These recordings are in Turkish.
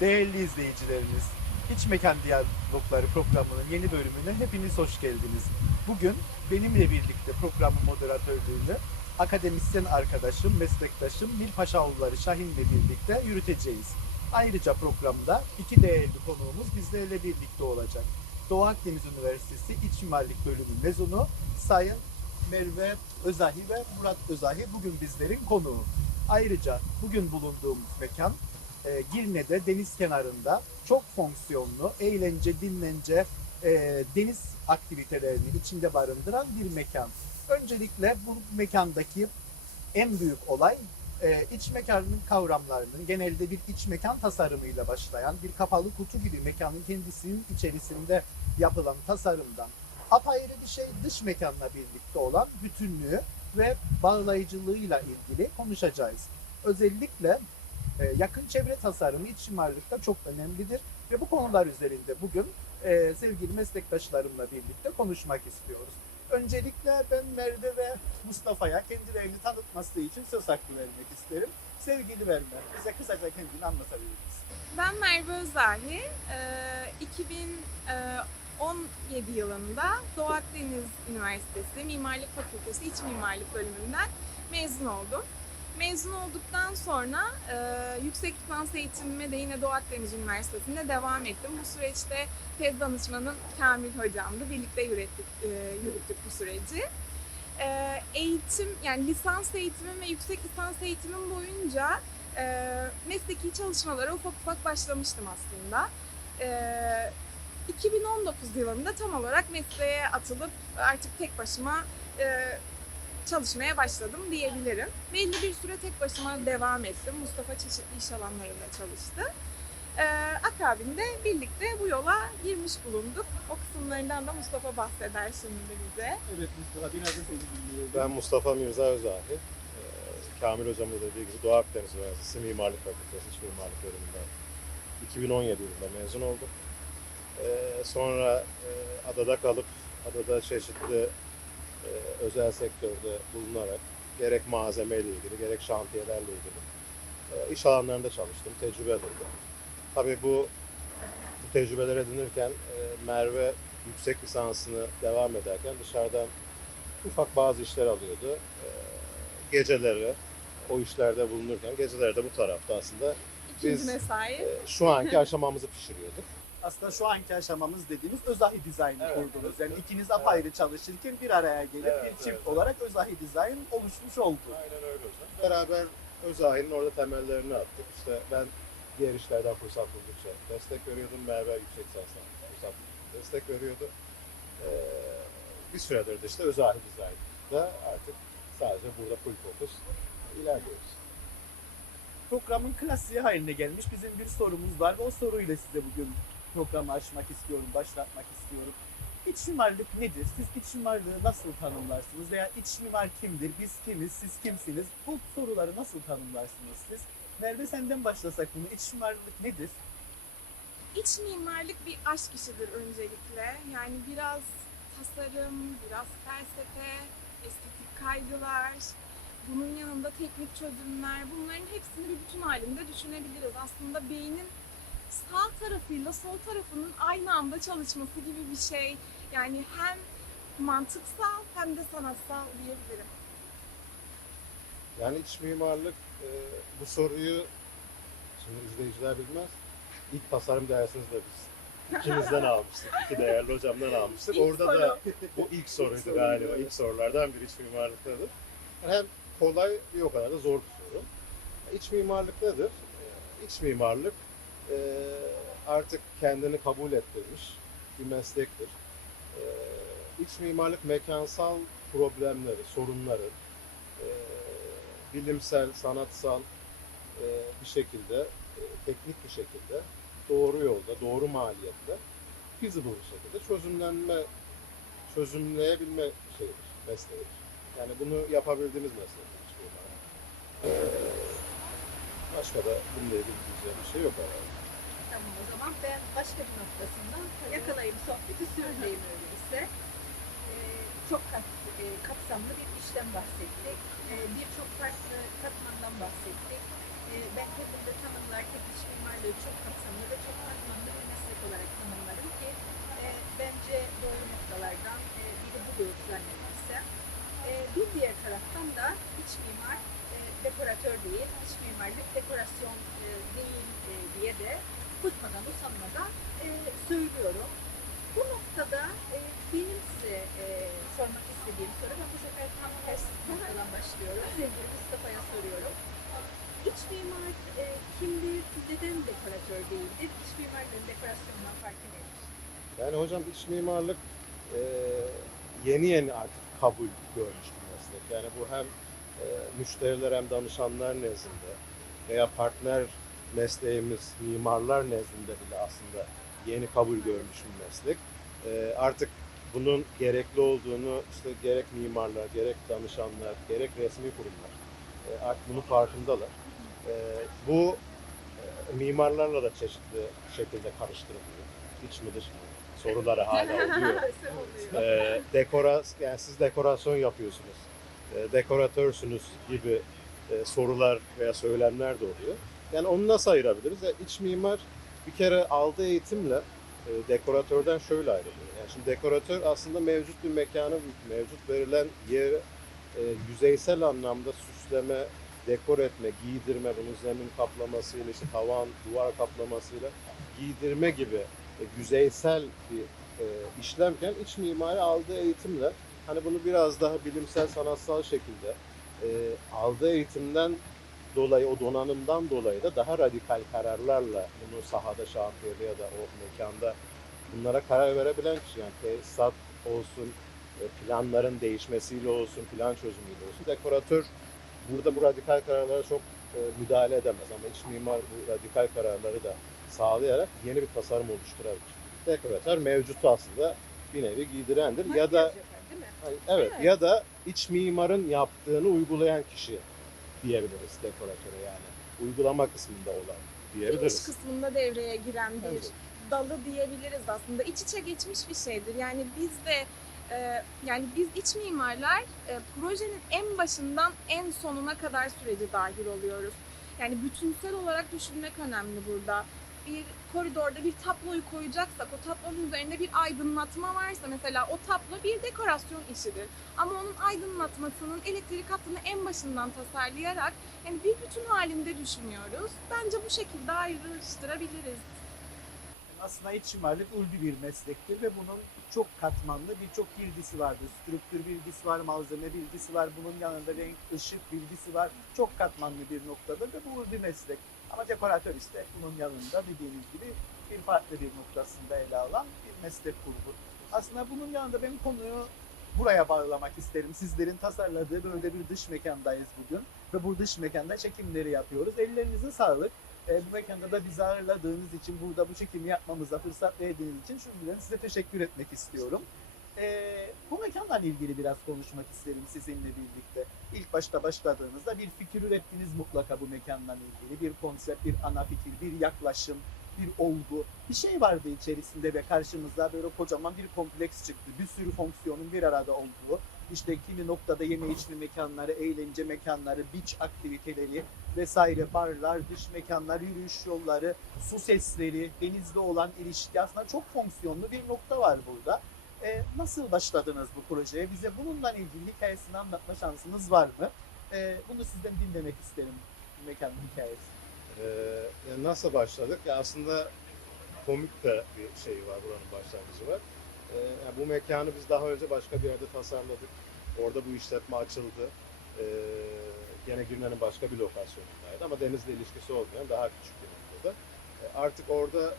Değerli izleyicilerimiz, İç Mekan Diyalogları programının yeni bölümüne hepiniz hoş geldiniz. Bugün benimle birlikte programın moderatörlüğünde akademisyen arkadaşım, meslektaşım Nil Paşaoğulları Şahin'le birlikte yürüteceğiz. Ayrıca programda iki değerli konuğumuz bizlerle birlikte olacak. Doğu Akdeniz Üniversitesi İç Mimarlık Bölümü mezunu Sayın Merve Özahi ve Murat Özahi bugün bizlerin konuğu. Ayrıca bugün bulunduğumuz mekan e, Girne'de deniz kenarında çok fonksiyonlu, eğlence, dinlence, e, deniz aktivitelerini içinde barındıran bir mekan. Öncelikle bu mekandaki en büyük olay e, iç mekanın kavramlarının genelde bir iç mekan tasarımıyla başlayan bir kapalı kutu gibi mekanın kendisinin içerisinde yapılan tasarımdan apayrı bir şey dış mekanla birlikte olan bütünlüğü ve bağlayıcılığıyla ilgili konuşacağız. Özellikle e, yakın çevre tasarımı iç mimarlıkta çok önemlidir ve bu konular üzerinde bugün e, sevgili meslektaşlarımla birlikte konuşmak istiyoruz. Öncelikle ben Merve ve Mustafa'ya kendilerini tanıtması için söz hakkı vermek isterim. Sevgili Merve, bize kısaca kendini anlatabilir misin? Ben Merve Özahi. Ee, 2017 yılında Doğu Akdeniz Üniversitesi Mimarlık Fakültesi İç Mimarlık bölümünden mezun oldum. Mezun olduktan sonra e, yüksek lisans eğitimime de yine Doğu Akdeniz Üniversitesi'nde devam ettim. Bu süreçte tez danışmanım Kamil Hocam'dı. Birlikte yürüttük, e, yürüttük bu süreci. E, eğitim, yani lisans eğitimim ve yüksek lisans eğitimim boyunca e, mesleki çalışmalara ufak ufak başlamıştım aslında. E, 2019 yılında tam olarak mesleğe atılıp artık tek başıma e, çalışmaya başladım diyebilirim. Belli bir süre tek başıma devam ettim. Mustafa çeşitli iş alanlarında çalıştı. E, akabinde birlikte bu yola girmiş bulunduk. O kısımlarından da Mustafa bahseder şimdi bize. Evet Mustafa, biraz da seni dinleyelim. Ben Mustafa Mirza Özahi. Ee, Kamil Hocam'ın da dediği gibi Doğu Akdeniz Üniversitesi Mimarlık Fakültesi İç Mimarlık bölümünden 2017 yılında mezun oldum. Ee, sonra e, adada kalıp adada çeşitli e, özel sektörde bulunarak gerek malzemeyle ilgili gerek şantiyelerle ilgili e, iş alanlarında çalıştım, tecrübe edindim. Tabii bu, bu tecrübeler edinirken e, Merve yüksek lisansını devam ederken dışarıdan ufak bazı işler alıyordu. Geceleri o işlerde bulunurken geceleri de bu tarafta aslında İkinci Biz- mesai. e, şu anki aşamamızı pişiriyorduk. Aslında şu anki aşamamız dediğimiz Özahi Dizayn'ı Evet, kurdunuz. evet. Yani ikiniz apayrı çalışırken bir araya gelip Evet, bir çift evet. olarak Özahi Dizayn oluşmuş oldu. Aynen öyle hocam. Beraber Özahi'nin orada temellerini attık. İşte ben diğer işlerden fırsat buldukça destek veriyordum. Merve yüksek lisanstan fırsat buldukça destek veriyordu. Ee, bir süredir de işte Özahi Design'da artık sadece burada full focus ilerliyoruz. Programın klasiği haline gelmiş bizim bir sorumuz var ve o soruyla size bugün programı açmak istiyorum, başlatmak istiyorum. İç mimarlık nedir? Siz iç mimarlığı nasıl tanımlarsınız? Veya iç mimar kimdir? Biz kimiz? Siz kimsiniz? Bu soruları nasıl tanımlarsınız siz? Merve senden başlasak bunu. İç mimarlık nedir? İç mimarlık bir aşk işidir öncelikle. Yani biraz tasarım, biraz felsefe, estetik kaygılar, bunun yanında teknik çözümler, bunların hepsini bir bütün halinde düşünebiliriz. Aslında beynin sağ tarafıyla sol tarafının aynı anda çalışması gibi bir şey. Yani hem mantıksal hem de sanatsal diyebilirim. Yani iç mimarlık e, bu soruyu şimdi izleyiciler bilmez. İlk tasarım dersiniz de biz ikimizden almıştık. iki değerli hocamdan almıştık. İlk Orada soru. da o ilk soruydu soru, galiba. evet. İlk sorulardan biri iç mimarlıktadır. Hem kolay bir o kadar da zor bir soru. İç mimarlık nedir? E, İç mimarlık e, artık kendini kabul ettirmiş bir meslektir. E, İç mimarlık mekansal problemleri, sorunları, e, bilimsel, sanatsal e, bir şekilde, e, teknik bir şekilde doğru yolda, doğru maliyetle feasible bir şekilde çözümlenme, çözümleyebilme şeyidir, mesleğidir. Yani bunu yapabildiğimiz meslektir hiçbir zaman. E, Başka da bununla ilgili bir şey yok herhalde. Tamam o zaman ben başka bir noktasında yakalayayım sohbeti sürdüreyim öyleyse. Ee, çok kat, e, kapsamlı bir işten bahsettik. Ee, Birçok farklı katmandan bahsettik. Ee, ben kendimde tanımlarken iç mimarlığı çok kapsamlı ve çok katmanlı bir meslek olarak tanımlarım ki e, bence doğru noktalardan e, biri budur zannedersem. E, bir diğer taraftan da iç mimar dekoratör değil, iç mimarlık dekorasyon e, değil e, diye de bıkmadan usanmadan e, söylüyorum. Bu noktada e, benim size e, sormak istediğim soru, ben bu sefer tam ters noktadan başlıyorum. Sevgili Mustafa'ya soruyorum. İç mimar kimdir, neden dekoratör değildir? İç mimarlığın dekorasyondan farkı nedir? Yani hocam iç mimarlık e, yeni yeni artık kabul görmüş bir meslek. Yani bu hem müşteriler hem danışanlar nezdinde veya partner mesleğimiz mimarlar nezdinde bile aslında yeni kabul görmüş bir meslek. E, artık bunun gerekli olduğunu işte gerek mimarlar, gerek danışanlar, gerek resmi kurumlar e, artık bunun farkındalar. E, bu e, mimarlarla da çeşitli şekilde karıştırılıyor. İç mi dış mı? Soruları hala oluyor. e, dekora, yani siz dekorasyon yapıyorsunuz, e, dekoratörsünüz gibi e, sorular veya söylemler de oluyor. Yani onu nasıl ayırabiliriz? Yani iç mimar bir kere aldığı eğitimle e, dekoratörden şöyle ayrılıyor. Yani şimdi dekoratör aslında mevcut bir mekanı, mevcut verilen yeri e, yüzeysel anlamda süsleme, dekor etme, giydirme, bunun zemin kaplamasıyla, işte tavan, duvar kaplamasıyla giydirme gibi e, yüzeysel bir e, işlemken iç mimari aldığı eğitimle hani bunu biraz daha bilimsel sanatsal şekilde e, aldığı eğitimden dolayı o donanımdan dolayı da daha radikal kararlarla bunu sahada şantiyede ya da o mekanda bunlara karar verebilen kişi yani tesisat olsun e, planların değişmesiyle olsun plan çözümüyle olsun dekoratör burada bu radikal kararlara çok e, müdahale edemez ama iç mimar bu radikal kararları da sağlayarak yeni bir tasarım oluşturabilir. Dekoratör mevcutu aslında bir nevi giydirendir ya Makyaj da yapar, değil mi? Hayır, Evet, Evet. ya da iç mimarın yaptığını uygulayan kişi diyebiliriz dekoratöre yani. Uygulama kısmında olan diyebiliriz. kısmında devreye giren bir Evet. dalı diyebiliriz aslında. İç içe geçmiş bir şeydir. Yani biz de e, yani biz iç mimarlar e, projenin en başından en sonuna kadar süreci dahil oluyoruz. Yani bütünsel olarak düşünmek önemli burada. Bir koridorda bir tabloyu koyacaksak o tablonun üzerinde bir aydınlatma varsa mesela o tablo bir dekorasyon işidir. Ama onun aydınlatmasının elektrik hattını en başından tasarlayarak yani bir bütün halinde düşünüyoruz. Bence bu şekilde ayrıştırabiliriz. Aslında iç mimarlık ulvi bir meslektir ve bunun çok katmanlı birçok bilgisi vardır. Strüktür bilgisi var, malzeme bilgisi var, bunun yanında renk, ışık bilgisi var. Çok katmanlı bir noktadır ve bu ulvi meslek. Ama dekoratör işte bunun yanında dediğiniz gibi bir farklı bir noktasında ele alan bir meslek grubu. Aslında bunun yanında ben konuyu buraya bağlamak isterim. Sizlerin tasarladığı böyle bir dış mekandayız bugün ve bu dış mekanda çekimleri yapıyoruz. Ellerinize sağlık. E, bu mekanda da bizi ağırladığınız için, burada bu çekimi yapmamıza fırsat verdiğiniz için şimdiden size teşekkür etmek istiyorum. E, bu mekanla ilgili biraz konuşmak isterim sizinle birlikte. İlk başta başladığınızda bir fikir ürettiniz mutlaka bu mekanla ilgili. Bir konsept, bir ana fikir, bir yaklaşım, bir olgu. Bir şey vardı içerisinde ve karşımıza böyle kocaman bir kompleks çıktı. Bir sürü fonksiyonun bir arada olduğu. İşte kimi noktada yeme içme mekanları, eğlence mekanları, beach aktiviteleri, vesaire barlar, dış mekanlar, yürüyüş yolları, su sesleri, denizle olan ilişki aslında çok fonksiyonlu bir nokta var burada. Ee, nasıl başladınız bu projeye? Bize bununla ilgili hikayesini anlatma şansınız var mı? Ee, bunu sizden dinlemek isterim mekanın hikayesi. Ee, nasıl başladık? Ya aslında komik de bir şey var, buranın başlangıcı var. Yani bu mekanı biz daha önce başka bir yerde tasarladık. Orada bu işletme açıldı. Ee, gene Gülmen'in başka bir lokasyonundaydı ama denizle ilişkisi olmayan daha küçük bir noktada. Ee, artık orada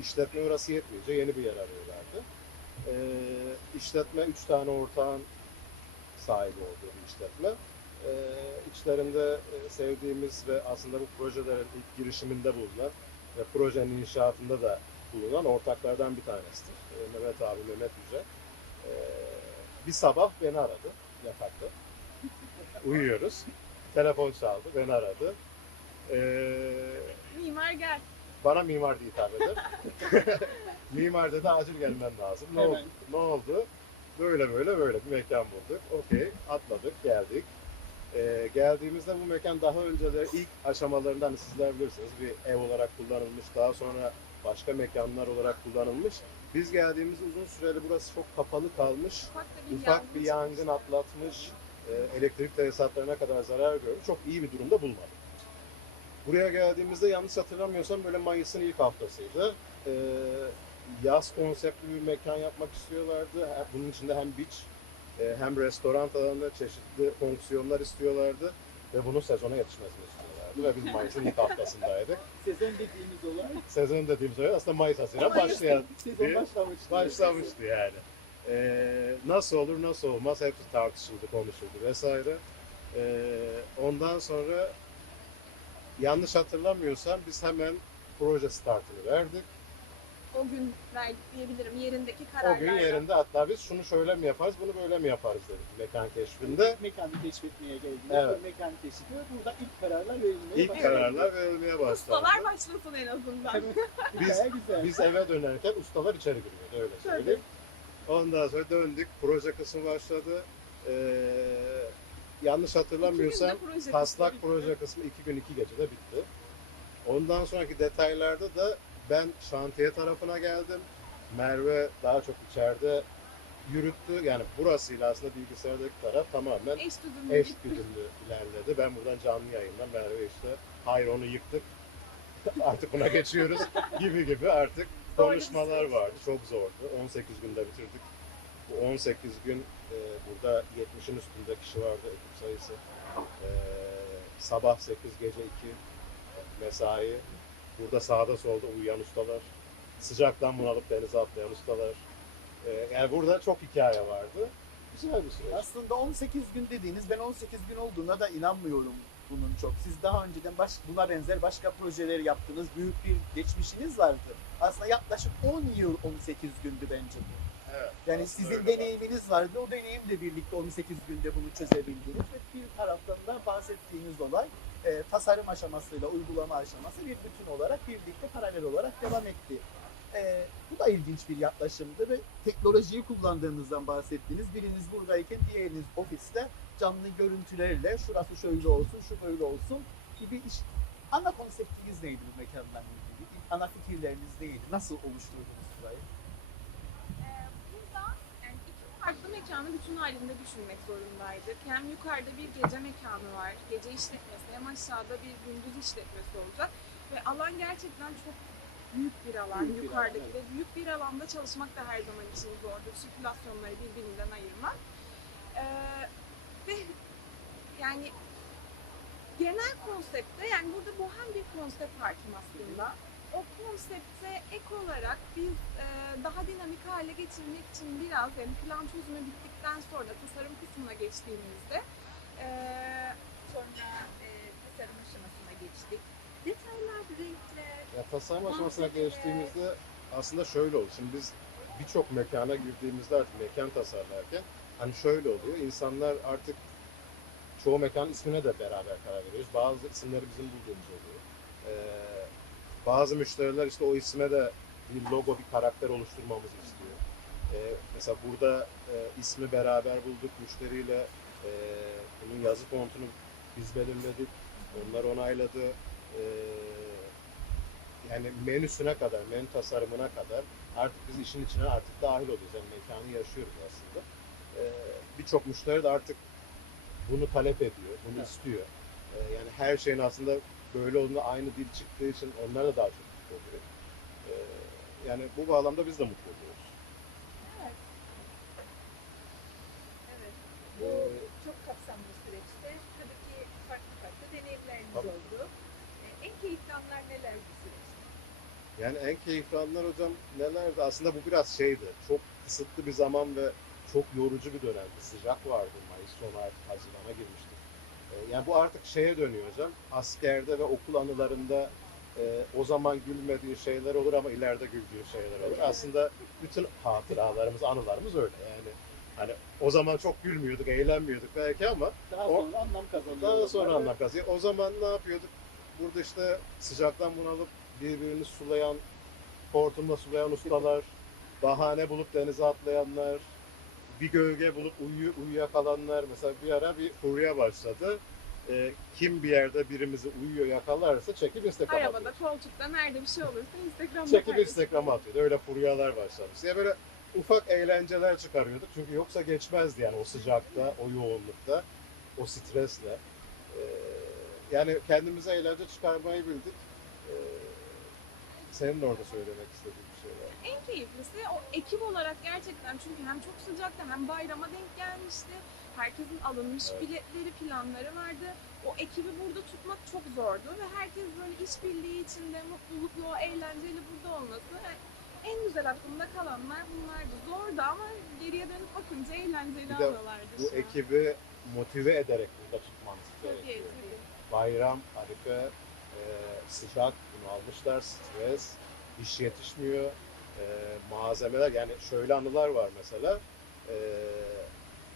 işletme orası yetmeyince yeni bir yer arıyorlardı. Ee, işletme üç tane ortağın sahibi olduğu bir işletme. Ee, içlerinde e, sevdiğimiz ve aslında bu projelerin ilk girişiminde bulunan ve projenin inşaatında da bulunan ortaklardan bir tanesidir. Ee, Mehmet abi, Mehmet Yüce. Ee, bir sabah beni aradı yatakta. Uyuyoruz. Telefon çaldı, beni aradı. Ee, Mimar gel. bana mimar diye hitap eder. mimar dedi acil gelmen lazım. Ne Hemen. oldu? Ne oldu? Böyle böyle böyle bir mekan bulduk. Okey atladık geldik. Ee, geldiğimizde bu mekan daha önceleri ilk aşamalarından sizler bilirsiniz bir ev olarak kullanılmış. Daha sonra başka mekanlar olarak kullanılmış. Biz geldiğimizde uzun süreli burası çok kapalı kalmış. Ufak bir Ufak bir yangın yangın atlatmış. e, elektrik tesisatlarına kadar zarar gördü. Çok iyi bir durumda bulmadık. Buraya geldiğimizde yanlış hatırlamıyorsam böyle Mayıs'ın ilk haftasıydı. E, yaz konseptli bir mekan yapmak istiyorlardı. Bunun içinde hem beach e, hem restoran alanında çeşitli fonksiyonlar istiyorlardı ve bunun sezona yetişmesini istiyorlardı ve biz Mayıs'ın ilk haftasındaydık. Sezon dediğimiz olay Sezon dediğimiz öyle aslında Mayıs Haziran başlayan sezon bir- başlamıştı. başlamıştı yani. Ee, nasıl olur nasıl olmaz hepsi tartışıldı konuşuldu vesaire. Ee, ondan sonra yanlış hatırlamıyorsam biz hemen proje startını verdik. O gün verdik diyebilirim yerindeki O kararlarla. gün yerinde hatta biz şunu şöyle mi yaparız bunu böyle mi yaparız dedik mekan keşfinde. mekanı keşfetmeye geldiniz. Evet. Ve mekanı keşfediyor. Burada ilk kararlar verilmeye İlk başladı. kararlar verilmeye başlandı. Ustalar başlasın en azından. Biz, biz eve dönerken ustalar içeri giriyordu öyle söyleyeyim. Ondan sonra döndük proje kısmı başladı. Ee, yanlış hatırlamıyorsam proje taslak bitti. proje kısmı iki gün iki gecede bitti. Ondan sonraki detaylarda da ben şantiye tarafına geldim. Merve daha çok içeride yürüttü. Yani burasıyla aslında bilgisayardaki taraf tamamen Eş güdümlü ilerledi. Ben buradan canlı yayından Merve işte hayır onu yıktık artık buna geçiyoruz gibi gibi artık konuşmalar vardı. Çok zordu. 18 günde bitirdik. Bu 18 gün e, burada 70'in üstünde kişi vardı ekip sayısı. E, sabah 8 gece 2 mesai. Burada sağda solda uyuyan ustalar. Sıcaktan bunalıp denize atlayan ustalar. E, yani burada çok hikaye vardı. Güzel bir süreç. Aslında 18 gün dediğiniz ben 18 gün olduğuna da inanmıyorum bunun çok. Siz daha önceden baş, buna benzer başka projeler yaptınız. Büyük bir geçmişiniz vardı. Aslında yaklaşık 10 yıl 18 gündü bence bu. Evet, Yani sizin deneyiminiz vardı. O deneyimle birlikte 18 günde bunu çözebildiniz ve bir taraftan da bahsettiğiniz olay e, tasarım aşamasıyla uygulama aşaması bir bütün olarak birlikte paralel olarak devam etti. E, bu da ilginç bir yaklaşımdı ve teknolojiyi kullandığınızdan bahsettiniz. Biriniz buradayken diğeriniz ofiste canlı görüntülerle şurası şöyle olsun, şu böyle olsun gibi iş. Ana konseptiniz neydi bu mekanla ilgili? Ana fikirleriniz neydi? Nasıl oluşturdunuz burayı? Ee, farklı mekanı bütün halinde düşünmek zorundaydık. Hem yukarıda bir gece mekanı var, gece işletmesi, hem aşağıda bir gündüz işletmesi olacak. Ve alan gerçekten çok büyük bir alan. Büyük bir Yukarıdaki alan, de büyük bir alanda çalışmak da her zaman için zordur. Sirkülasyonları birbirinden ayırmak. Ee, ve yani genel konsepte yani burada bohem bir konsept hakim aslında. O konsepte ek olarak biz e, daha dinamik hale getirmek için biraz yani plan çözümü bittikten sonra tasarım kısmına geçtiğimizde e, Sonra e, tasarım geçtik. Detaylar, renkler, Ya tasarım aşamasına geçtiğimizde aslında şöyle oldu. Şimdi biz birçok mekana girdiğimizde artık mekan tasarlarken hani şöyle oluyor. İnsanlar artık çoğu mekanın ismine de beraber karar veriyoruz. Bazı isimleri bizim bulduğumuz oluyor. Ee, bazı müşteriler işte o isme de bir logo, bir karakter oluşturmamızı istiyor. Ee, mesela burada e, ismi beraber bulduk müşteriyle. E, bunun yazı fontunu biz belirledik. Onlar onayladı. Ee, yani menüsüne kadar, menü tasarımına kadar artık biz işin içine artık dahil oluyoruz. Yani mekanı yaşıyoruz aslında. Ee, Birçok müşteri de artık bunu talep ediyor, bunu Evet. istiyor. Ee, yani her şeyin aslında böyle olduğunda aynı dil çıktığı için onlar da daha çok mutlu oluyor. Yani bu bağlamda biz de mutlu oluyoruz. evet. Bu Ee, çok kapsamlı süreçte tabii ki farklı farklı deneyimleriniz Tabii. oldu. E, en keyifli anlar neler bu süreçte? Yani en keyifli anlar hocam nelerdi? Aslında bu biraz şeydi. Çok kısıtlı bir zaman ve çok yorucu bir dönemdi. Sıcak vardı Mayıs sonu artık Haziran'a girmiştik. Ee, Yani bu artık şeye dönüyor hocam. Askerde ve okul anılarında e, o zaman gülmediği şeyler olur ama ileride güldüğü şeyler olur. Aslında bütün hatıralarımız, anılarımız öyle. Yani hani o zaman çok gülmüyorduk, eğlenmiyorduk belki ama Daha O- sonra anlam kazanıyor. daha sonra anlam kazanıyor. O zaman ne yapıyorduk? Burada işte sıcaktan bunalıp birbirini sulayan, hortumla sulayan ustalar, bahane bulup denize atlayanlar, bir gölge bulup uyu, uyuyakalanlar. Mesela bir ara bir furya başladı. Ee, kim bir yerde birimizi uyuyor yakalarsa çekip Instagram'a arabada, atıyor. koltukta nerede bir şey olursa Instagram'da Çekip. Instagram'a atıyordu. Öyle furyalar başlamış. Ya böyle ufak eğlenceler çıkarıyorduk. Çünkü yoksa geçmezdi yani o sıcakta, o yoğunlukta, o stresle. Ee, yani kendimize eğlence çıkarmayı bildik. Senin de orada söylemek istediğin bir şey var. En keyiflisi o ekip olarak gerçekten çünkü hem çok sıcaktı hem bayrama denk gelmişti. Herkesin alınmış Evet. biletleri, planları vardı. O ekibi burada tutmak çok zordu ve herkes böyle işbirliği içinde mutluluklu, o eğlenceli burada olması. Yani en güzel aklımda kalanlar bunlardı. Zordu ama geriye dönüp bakınca eğlenceli Bir de anılardı. Bu ekibi motive ederek burada iyi, gerekiyor. Bayram, Arife, e, sıcak, bunu almışlar, stres, iş yetişmiyor, e, malzemeler yani şöyle anılar var mesela. E,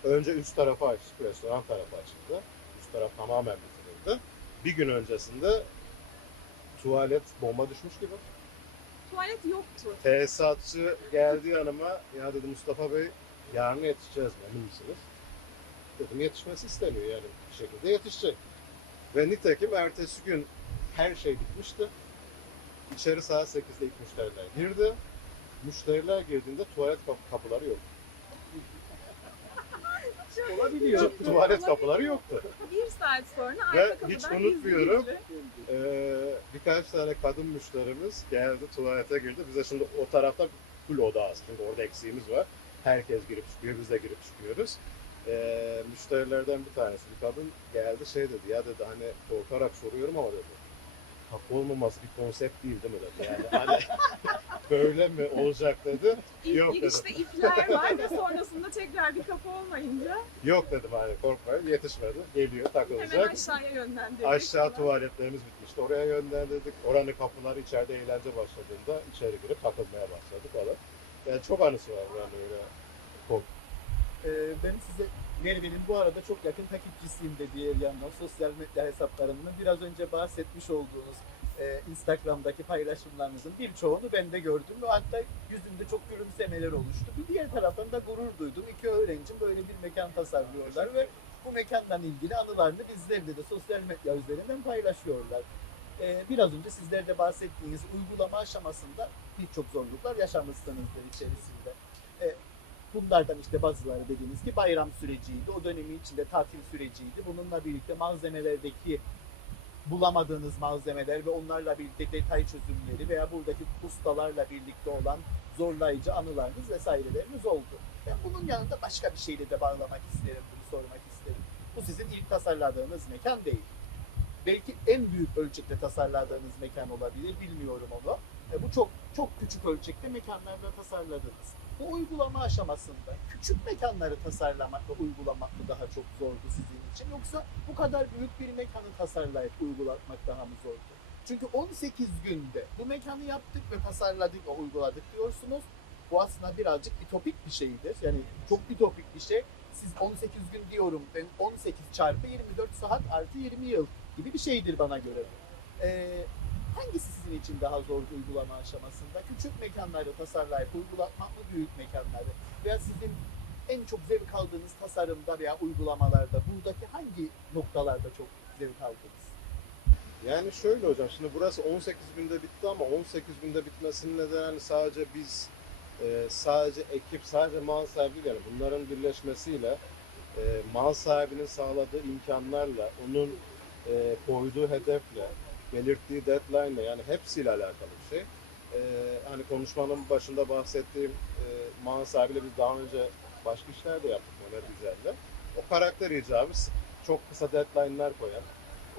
önce üst tarafı açtık, restoran tarafı açıldı. Üst taraf tamamen bitirildi. Bir gün öncesinde tuvalet bomba düşmüş gibi. Tuvalet yoktu. Tesisatçı geldi yanıma, ya dedi Mustafa Bey yarın yetişeceğiz mi, emin misiniz? Dedim yetişmesi istemiyor yani bir şekilde yetişecek. Ve nitekim ertesi gün her şey bitmişti. İçeri saat 8'de ilk müşteriler girdi. Müşteriler girdiğinde tuvalet kap- kapıları yok. Olabiliyor. Tu- tuvalet kapıları yoktu. Bir saat sonra Ve arka hiç kapıdan unutmuyorum. Ee, birkaç tane kadın müşterimiz geldi tuvalete girdi. Bize şimdi o tarafta full oda aslında. Orada eksiğimiz var. Herkes girip çıkıyor. Biz de girip çıkıyoruz. Ee, müşterilerden bir tanesi bir kadın geldi şey dedi ya dedi hani korkarak soruyorum ama dedi kapı olmaması bir konsept değil değil mi dedi. Yani hani böyle mi olacak dedi. İlk Yok girişte ipler var ve sonrasında tekrar bir kapı olmayınca Yok dedim hani korkmayın yetişmedi. Geliyor hemen takılacak. aşağıya yönlendirdik. Aşağı tuvaletlerimiz bitmişti. Oraya yönlendirdik. Oranın kapıları içeride eğlence başladığında içeri girip takılmaya başladık falan. Yani çok anısı var yani öyle. Ee, ben size Merve'nin bu arada çok yakın takipçisiyim de diğer yandan sosyal medya hesaplarının biraz önce bahsetmiş olduğunuz e, Instagram'daki paylaşımlarınızın birçoğunu ben de gördüm ve hatta yüzümde çok gülümsemeler oluştu. Bir diğer taraftan da gurur duydum. İki öğrencim böyle bir mekan tasarlıyorlar ve bu mekanla ilgili anılarını bizlerle de sosyal medya üzerinden paylaşıyorlar. Ee, biraz önce sizler de bahsettiğiniz uygulama aşamasında birçok zorluklar yaşamışsınızdır içerisinde. Bunlardan işte bazıları dediğiniz gibi bayram süreciydi. O dönemin içinde tatil süreciydi. Bununla birlikte malzemelerdeki bulamadığınız malzemeler ve onlarla birlikte detay çözümleri veya buradaki ustalarla birlikte olan zorlayıcı anılarınız vesaireleriniz oldu. Ben bunun yanında başka bir şeyle de bağlamak isterim, bunu sormak isterim. Bu sizin ilk tasarladığınız mekan değil. Belki en büyük ölçekte tasarladığınız mekan olabilir, bilmiyorum onu. E, bu çok çok küçük ölçekte mekanlarda tasarladınız. Bu uygulama aşamasında küçük mekanları tasarlamak ve uygulamak mı daha çok zordu sizin için yoksa bu kadar büyük bir mekanı tasarlayıp uygulatmak daha mı zordu? Çünkü 18 günde bu mekanı yaptık ve tasarladık ve uyguladık diyorsunuz. Bu aslında birazcık ütopik bir şeydir. Yani çok ütopik bir şey. Siz 18 gün diyorum ben 18 çarpı 24 saat artı 20 yıl gibi bir şeydir bana göre. Ee, hangisi sizin için daha zor uygulama aşamasında? Küçük mekanları tasarlayıp uygulatmak mı büyük mekanları? Veya sizin en çok zevk aldığınız tasarımda veya uygulamalarda buradaki hangi noktalarda çok zevk aldınız? Yani şöyle hocam şimdi burası 18 günde bitti ama 18 günde bitmesinin nedeni hani sadece biz e, sadece ekip sadece mal sahibi yani bunların birleşmesiyle e, mal sahibinin sağladığı imkanlarla onun e, koyduğu hedefle belirttiği deadline ile yani hepsiyle alakalı bir şey. E, hani konuşmanın başında bahsettiğim e, mal sahibiyle biz daha önce başka işler de yaptık Ömer Güzel'le. O karakter icabı çok kısa deadline'lar koyan,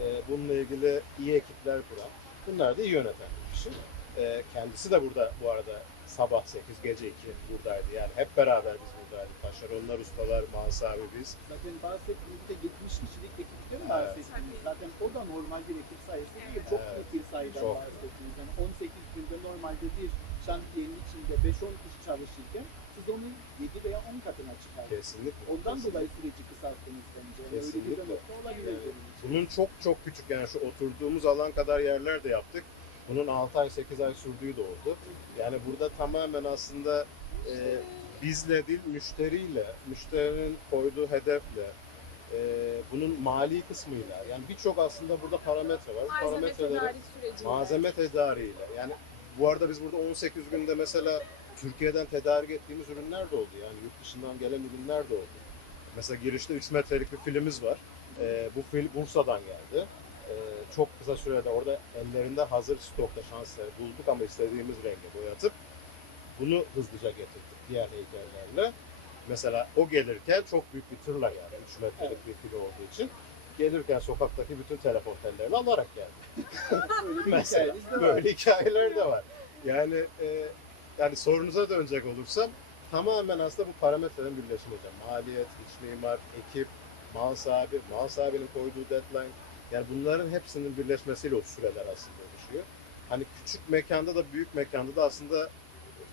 e, bununla ilgili iyi ekipler kuran, bunlar da iyi yöneten bir kişi. E, kendisi de burada bu arada sabah 8, gece 2 buradaydı. Yani hep beraber biz buradaydık. Taşeronlar, ustalar, mal sahibi biz. Zaten bahsettiğiniz de 70 kişilik ekipten Evet. bahsettiniz. Zaten o da normal bir ekip sayısı değil. Çok Evet. büyük bir sayıdan Çok. bahsettiniz. Yani 18 günde normalde bir şantiyenin içinde 5-10 kişi çalışırken siz onun 7 veya 10 katına çıkardınız. Kesinlikle. Ondan kesinlikle. dolayı süreci kısalttınız bence. Yani öyle bir Kesinlikle. nokta olabilir Evet. Bunun çok çok küçük yani şu oturduğumuz alan kadar yerler de yaptık. Bunun 6 ay 8 ay sürdüğü de oldu. Yani burada tamamen aslında e, bizle değil müşteriyle, müşterinin koyduğu hedefle, e, bunun mali kısmıyla yani birçok aslında burada parametre var. Malzeme parametreleri süreci. malzeme tedariğiyle yani bu arada biz burada 18 günde mesela Türkiye'den tedarik ettiğimiz ürünler de oldu. Yani yurt dışından gelen ürünler de oldu. Mesela girişte 3 metrelik bir filmimiz var. Ee, bu fil Bursa'dan geldi. Çok kısa sürede orada ellerinde hazır stokta şansları bulduk ama istediğimiz renge boyatıp bunu hızlıca getirdik diğer heykellerle. Mesela o gelirken çok büyük bir tırla geldi. 3 metrelik bir fil olduğu için. Gelirken sokaktaki bütün telefon tellerini alarak geldi. Mesela böyle hikayeler de var. Yani e, yani sorunuza dönecek olursam tamamen aslında bu parametrelerin birleşimi hocam. Maliyet, iç mimar, ekip, mal sahibi, mal sahibinin koyduğu deadline. Yani bunların hepsinin birleşmesiyle o süreler aslında oluşuyor. Hani küçük mekanda da büyük mekanda da aslında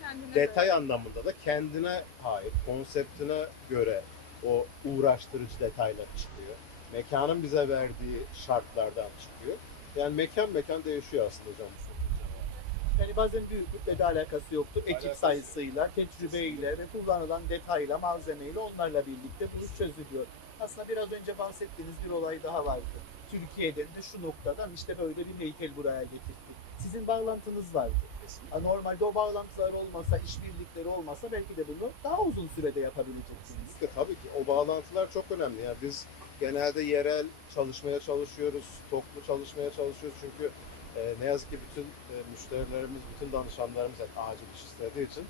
Kendine detay göre. anlamında da kendine ait, konseptine göre o uğraştırıcı detaylar çıkıyor. Mekanın bize verdiği şartlardan çıkıyor. Yani mekan mekan değişiyor aslında hocam. bu. Yani bazen büyüklükle de alakası yoktur. Ekip Alakası. sayısıyla, tecrübeyle ve kullanılan detayla, malzemeyle onlarla birlikte bu iş çözülüyor. Aslında biraz önce bahsettiğiniz bir olay daha vardı. Türkiye'den de şu noktadan işte böyle bir heykel buraya getirdik. Sizin bağlantınız vardı. Normalde o bağlantılar olmasa, işbirlikleri olmasa belki de bunu daha uzun sürede yapabileceksiniz. Kesinlikle tabii ki o bağlantılar çok önemli. Yani biz genelde yerel çalışmaya çalışıyoruz, toplu çalışmaya çalışıyoruz çünkü e, ne yazık ki bütün e, müşterilerimiz, bütün danışanlarımız hep acil iş istediği için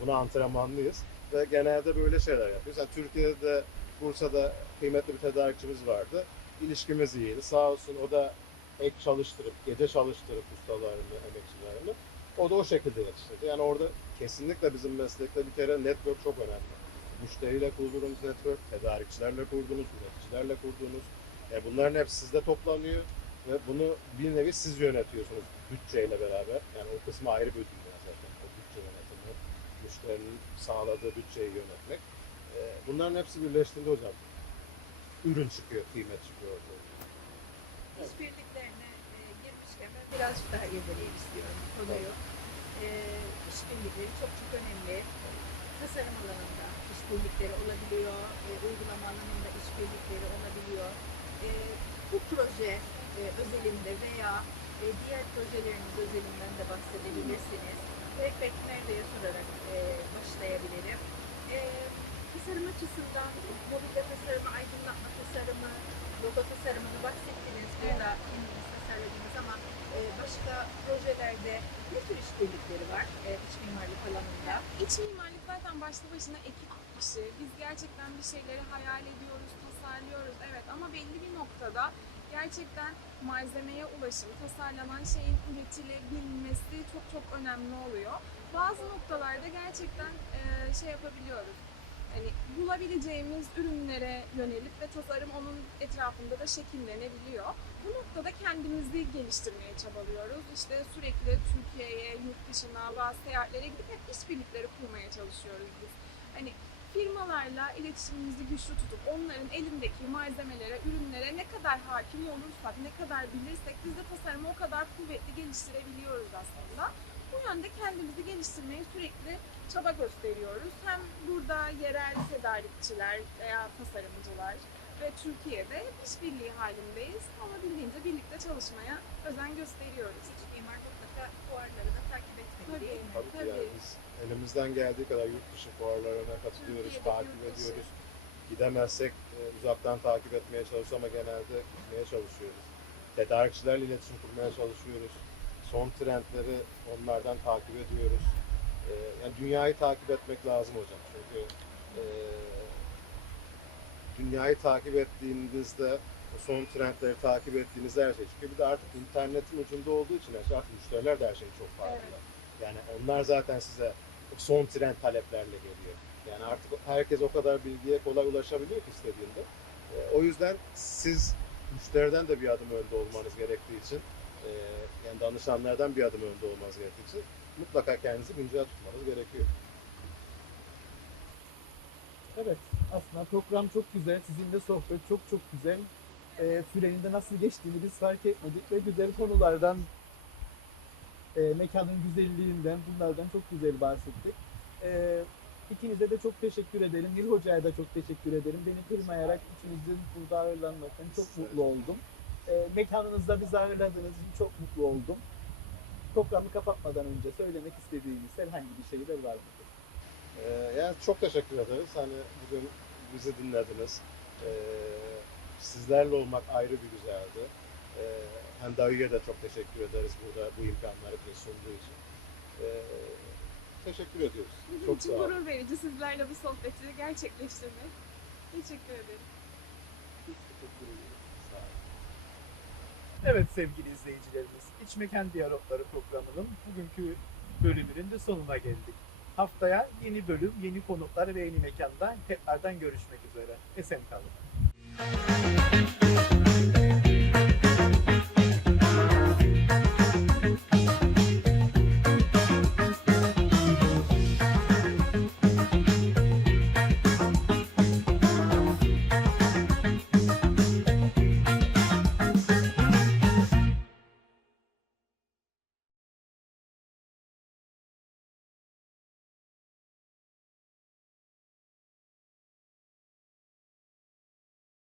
buna antrenmanlıyız ve genelde böyle şeyler yapıyoruz. Yani Türkiye'de, Bursa'da kıymetli bir tedarikçimiz vardı. İlişkimiz iyiydi. Sağ olsun o da ek çalıştırıp, gece çalıştırıp ustalarını, emekçilerini o da o şekilde yetiştirdi. Yani orada kesinlikle bizim meslekte bir kere network çok önemli müşteriyle kurduğunuz network, tedarikçilerle kurduğunuz, üreticilerle kurduğunuz. E bunların hepsi sizde toplanıyor ve bunu bir nevi siz yönetiyorsunuz bütçeyle beraber. Yani o kısmı ayrı bir dünya zaten. O bütçe yönetimi, müşterinin sağladığı bütçeyi yönetmek. E, bunların hepsi birleştiğinde hocam ürün çıkıyor, kıymet çıkıyor ortaya. İşbirliklerine e, girmişken ben birazcık daha irdeleyip istiyorum konuyu. E, işbirlikleri çok çok önemli. Tasarım alanında işbirlikleri olabiliyor, e, uygulama alanında işbirlikleri olabiliyor. E, bu proje e, özelinde veya e, diğer projeleriniz özelinden de bahsedebilirsiniz. Direkt belki Merve'ye sorarak e, başlayabilirim. E, tasarım açısından mobilya tasarımı, aydınlatma tasarımı, logo tasarımını bahsettiniz. Burada kendiniz tasarladınız ama e, başka projelerde ne tür işbirlikleri var e, iç mimarlık alanında? İç mimarlık zaten başlı başına ekip işi. Biz gerçekten bir şeyleri hayal ediyoruz, tasarlıyoruz evet ama belli bir noktada gerçekten malzemeye ulaşım, tasarlanan şeyin üretilebilmesi çok çok önemli oluyor. Bazı noktalarda gerçekten e, şey yapabiliyoruz. Hani bulabileceğimiz ürünlere yönelip ve tasarım onun etrafında da şekillenebiliyor. Bu noktada kendimizi geliştirmeye çabalıyoruz. İşte sürekli Türkiye'ye, yurt dışına, bazı seyahatlere gidip hep işbirlikleri kurmaya çalışıyoruz biz. Hani firmalarla iletişimimizi güçlü tutup onların elindeki malzemelere, ürünlere ne kadar hakim olursak, ne kadar bilirsek biz de tasarımı o kadar kuvvetli geliştirebiliyoruz aslında. Bu yönde kendimizi geliştirmeye sürekli çaba gösteriyoruz. Hem burada yerel tedarikçiler veya tasarımcılar ve Türkiye'de işbirliği halindeyiz. Olabildiğince birlikte çalışmaya özen gösteriyoruz. İç mimar mutlaka fuarları da takip etmeli Tabii. değil mi? Tabii Tabii. yani biz elimizden geldiği kadar yurt dışı fuarlarına katılıyoruz, Türkiye'de, takip ediyoruz. Gidemezsek e, uzaktan takip etmeye çalışıyoruz ama genelde gitmeye çalışıyoruz. Tedarikçilerle iletişim kurmaya çalışıyoruz. Son trendleri onlardan takip ediyoruz. E, yani dünyayı takip etmek lazım hocam. Çünkü e, dünyayı takip ettiğinizde son trendleri takip ettiğinizde her şey çıkıyor. Bir de artık internetin ucunda olduğu için şey, artık müşteriler de her şeyi çok farkında. Evet. Yani onlar zaten size son trend taleplerle geliyor. Yani artık herkes o kadar bilgiye kolay ulaşabiliyor ki istediğinde. E, o yüzden siz müşteriden de bir adım önde olmanız gerektiği için, e, yani danışanlardan bir adım önde olmanız için mutlaka kendinizi güncel tutmanız gerekiyor. Evet, aslında program çok güzel. Sizinle sohbet çok çok güzel. Ee, sürenin de nasıl geçtiğini biz fark etmedik ve güzel konulardan, e, mekanın güzelliğinden, bunlardan çok güzel bahsettik. Ee, ikinize de çok teşekkür ederim. Nil Hoca'ya da çok teşekkür ederim. Beni kırmayarak ikinizin burada ağırlanmaktan çok mutlu oldum. Ee, mekanınızda bizi ağırladığınız için çok mutlu oldum. Programı kapatmadan önce söylemek istediğiniz herhangi bir şeyler var mıdır? Ee, yani çok teşekkür ederiz. Hani bugün bizi dinlediniz. Ee, sizlerle olmak ayrı bir güzeldi. Ee, hem Davi'ye de çok teşekkür ederiz burada bu imkanları bize sunduğu için. Ee, teşekkür ediyoruz. Bizim Çok için sağ olun. gurur verici sizlerle bu sohbeti gerçekleştirmek. Teşekkür ederim. Sağ olun. Evet sevgili izleyicilerimiz, İç Mekan Diyalogları programının bugünkü bölümünün de sonuna geldik. Haftaya yeni bölüm, yeni konuklar ve yeni mekanda tekrardan görüşmek üzere. Esen kalın.